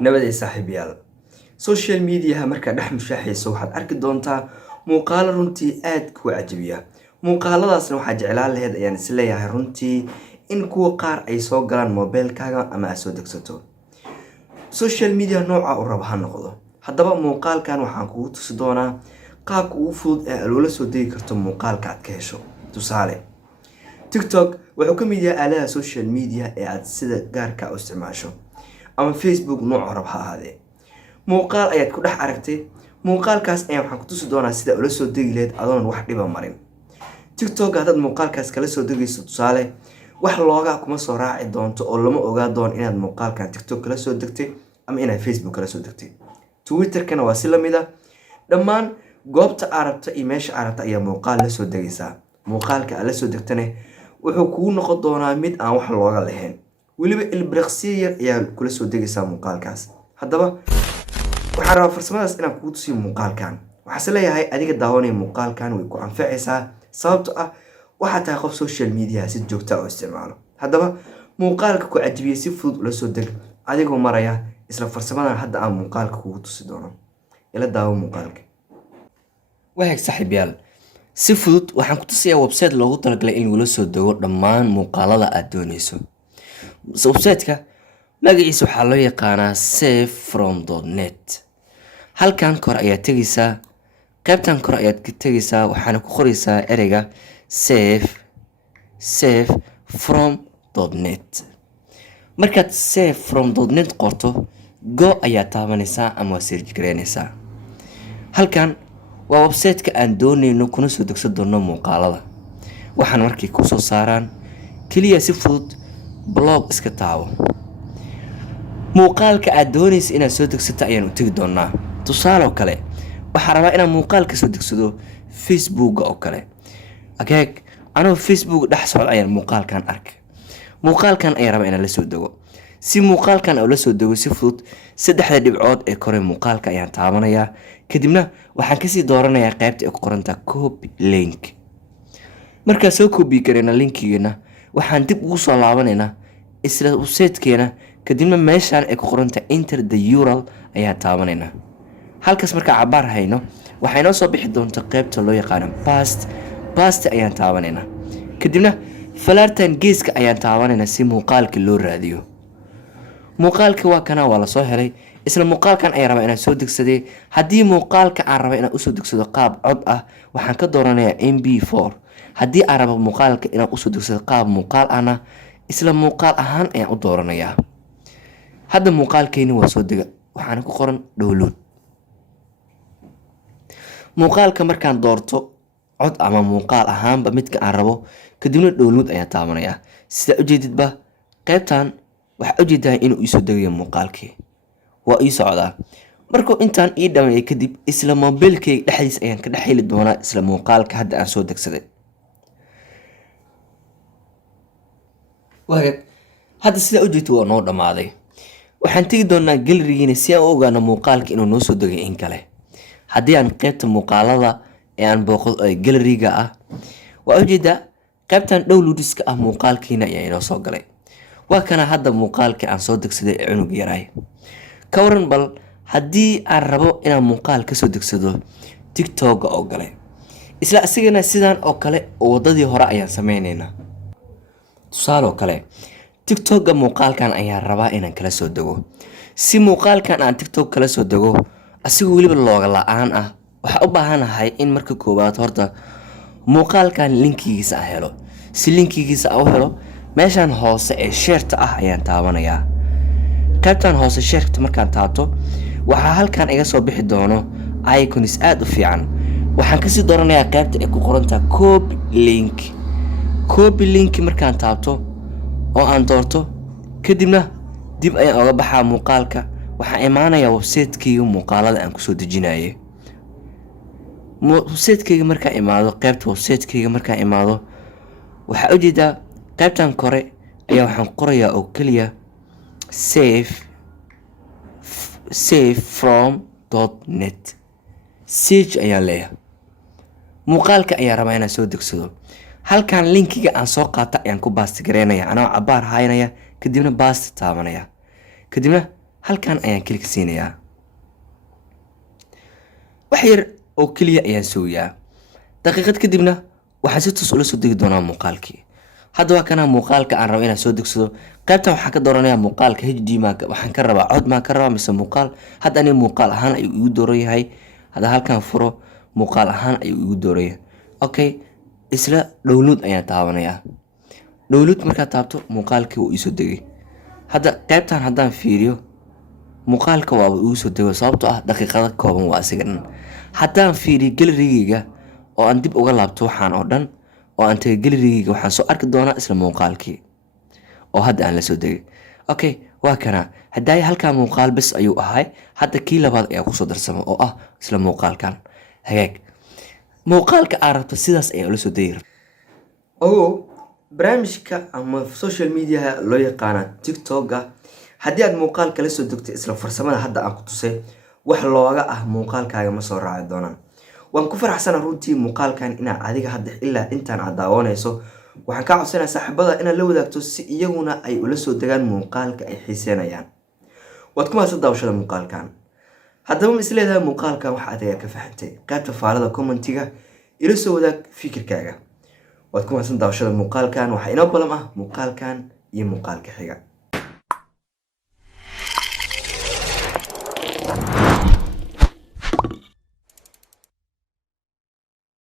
nabadey saaxiibayaal social media marka dhex mushaaxayso waxaad arki doontaa muuqaalo runtii aad ku cajabiya. Muuqaaladaasna waxaa jeclaan lahayd ayaan isleeyahay runtii in kuwa qaar ay soo galaan mobilkaaga ama aad soo degsato. Social media nooca uu rabo ha noqdo. Haddaba muuqaalkan waxaan kugu tusi doonaa qaabka ugu fudud ee loola soo degi karto muuqaalka aad ka hesho. Tusaale, TikTok wuxuu ka mid yahay aaladaha social media ee aad sida gaarka u isticmaasho, ama Facebook nooc rab ha ahaadee. Muuqaal ayaad ku dhex aragtay, muuqaalkaas ayaan waxaan ku tusi doonaa sida ula soo degi lahayd adoon wax dhiba marin. TikTok haddaad muuqaalkaas kala soo degayso, tusaale wax looga kuma soo raaci doonto oo lama ogaa doono inaad muuqaalkan TikTok kala soo degtay ama inaad Facebook kala soo degtay. Twitter-kana waa si la mid ah. Dhammaan goobta aad rabto iyo meesha aad rabto ayaa muuqaal la soo degaysaa. Muuqaalka aad la soo degtana wuxuu kugu noqon doonaa mid aan wax looga lahayn. weliba ilbiriqsiyo yar ayaa kula soo degaysaa muuqaalkaas. Haddaba waxaan rabaa farsamadaas inaan kugu tusiyo muuqaalkan. Waxaan leeyahay adiga daawanaya muuqaalkan way ku anfacaysaa sababtoo ah waxaad tahay qof social media si joogto ah u isticmaalo. Haddaba muuqaalka ku cajibiye si fudud ula soo deg adigoo maraya isla farsamadan hadda aan muuqaalka kugu tusi doono. Ila daawo muuqaalka. Waheg saaxiibayaal, si fudud waxaan ku tusiyaa website loogu talagalay in lagu soo dego dhammaan muuqaalada aad doonayso. Website-ka magaciisa waxaa loo yaqaanaa savefrom.net. halkan kor ayaad tegaysaa, qaybtan kor ayaad ka tegaysaa, waxaana ku qoraysaa ereyga savefrom.net. markaad savefrom.net qorto, go ayaa taabanaysaa ama search gareynaysaa. halkan waa website-ka aan doonayno kuna soo degsan doono muuqaalada. waxaan markii ku soo saaraan kaliya si fudud blog iska taabo. muuqaalka aad doonayso inaad soo degsato ayaan u tagi doonaa. tusaale oo kale, waxaan rabaa inaan muuqaal ka soo degsado Facebook oo kale. ageeg anoo Facebook dhex socda ayaan muuqaalkan arkay. muuqaalkan ayaan rabaa inaan la soo dego. si muuqaalkan aan la soo dego si fudud, saddexda dhibcood ee kore muuqaalka ayaan taabanayaa. kadibna waxaan kasii dooranayaa qaybta ay ku qoran tahay copy link. markaan soo copy gareyna linkigeena, waxaan dib ugu soo laabanaynaa isla website-keena. kadibna meeshaan ay ku qoran tahay enter the URL ayaan taabanaynaa. halkaas markaa cabaar hayno, waxay noo soo bixi doontaa qaybta loo yaqaano paste ayaan taabanaynaa. kadibna falaartan geeska ayaan taabanaynaa si muuqaalka loo raadiyo. muuqaalka waa kana, waa la soo helay. isla muuqaalkan ayaan rabaa inaan soo degsaday. haddii muuqaalka aan raba inaan usoo degsado qaab cod ah, waxaan ka dooranayaa MP4. haddii aan rabo muuqaalka inaan usoo degsado qaab muuqaal ahna, isla muuqaal ahaan ayaan u dooranayaa. hadda muuqaalkayni waa soo dega, waxaana ku qoran download. muuqaalka markaan doorto cod ama muuqaal ahaanba midka aan rabo, kadibna download ayaan taabanayaa. sida ujeedidba qaybtan waxaa ujeedaa inuu iisoo degayo muuqaalkii. waa ii socdaa. markuu intaan ii dhameeyo kadib, isla mobilkayga dhexdiis ayaan ka dhex heli doonaa isla muuqaalka hadda aan soo degsaday. hadda sidaa ujeedta waa noo dhammaaday. waxaan tegi doonaa galerigiina si aan u ogaano muuqaalka inuu noo soo degay in kale. haddii aan qaybta muuqaalada ee aan booqdo ee galeriga ah, waa ujeedaa qaybtan downloadska ah muuqaalkiina ayaa inoo soo galay. waa kana hadda muuqaalka aan soo degsaday ee cunug yaraay. ka waran bal haddii aan rabo inaan muuqaal ka soo degsado TikTok oo kale. isla asigana sidaan oo kale oo wadadii hore ayaan sameynaynaa. tusaale oo kale, TikTok muuqaalkan ayaan rabaa inaan kala soo dego. si muuqaalkan aan TikTok kala soo dego asigoo weliba looga la-aan ah, waxaa u baahanahay in marka koowaad horta muuqaalkan linkigiisa aan helo. si linkigiisa aan u helo, meeshaan hoose ee shareta ah ayaan taabanayaa. qaybtan hoose shareta markaan taabto, waxaa halkan iga soo bixi doono icons aad u fiican. waxaan kasii dooranayaa qaybta ay ku qoran tahay copy link. copy link markaan taabto oo aan doorto, kadibna dib ayaan oga baxaa muuqaalka. waxaan imaanayaa website-kayga muuqaalada aan kusoo dejinayay. website-kayga markaan imaado, qaybta website-kayga markaan imaado, waxaa ujeedaa qaybtan kore ayaa waxaan qorayaa oo keliya savefrom.net. search ayaan leeyahay. muuqaalka ayaan rabaa inaan soo degsado. halkan linkiga aan soo qaata ayaan ku baasti gareynaya anoo cabaar haynaya. kadibna baasta taabanaya, kadibna halkan ayaan klik siinayaa. wax yar oo keliya ayaan sugayaa. daqiiqad kadibna waxaan si toos ula soo degi doonaa muuqaalkii. hadda waa kana muuqaalka aan rabo inaan soo degsado. qaybtan waxaan ka dooranayaa muuqaalka HD waxaan ka rabaa cod maan ka rabaa mise muuqaal. hadda aniga muuqaal ahaan ayuu igu dooran yahay. hadda halkan furo muuqaal ahaan ayuu igu dooran yahay. okay, isla download ayaan taabanayaa. download markaad taabto muuqaalkii wuu iisoo degay. hadda qaybtan haddaan fiiriyo muuqaalka waaba igu soo dego sababtoo ah daqiiqada kooban waa asiga dhan. haddaan fiiriyo galarigeyga oo aan dib uga laabto waxaan oo dhan oo aan tagay galarigeyga, waxaan soo arki doonaa isla muuqaalkii oo hadda aan la soo degay. okay, waa kana haddaaya halkaa muuqaal bes ayuu ahay. hadda kii labaad ayaa kusoo darsama oo ah isla muuqaalkan. hagaag, muuqaalka aad rabto sidaas ayaa ula soo degi. ogow barnaamijka ama social mediaha loo yaqaana tiktoka, haddii aad muuqaal kala soo degto isla farsamada hadda aan ku tusay, wax looga ah muuqaalkaaga ma soo raaci doonaan. waan ku faraxsana runtii muuqaalkan inaad adiga hadda ilaa intaan aad daawanayso. waxaan kaa codsanaya saaxiibada inaad la wadaagto si iyaguna ay ula soo degaan muuqaalka ay xiiseynayaan. waad ku mahadsan daawashada muuqaalkan. haddaba ma isleedahay muuqaalkan wax adiga ka fahantay? qaybta faalada commentiga ila soo wadaag fikirkaaga. waad ku mahadsan daawashada muuqaalkan. waxaa inoo balan ah muuqaalkan iyo muuqaalka xiga.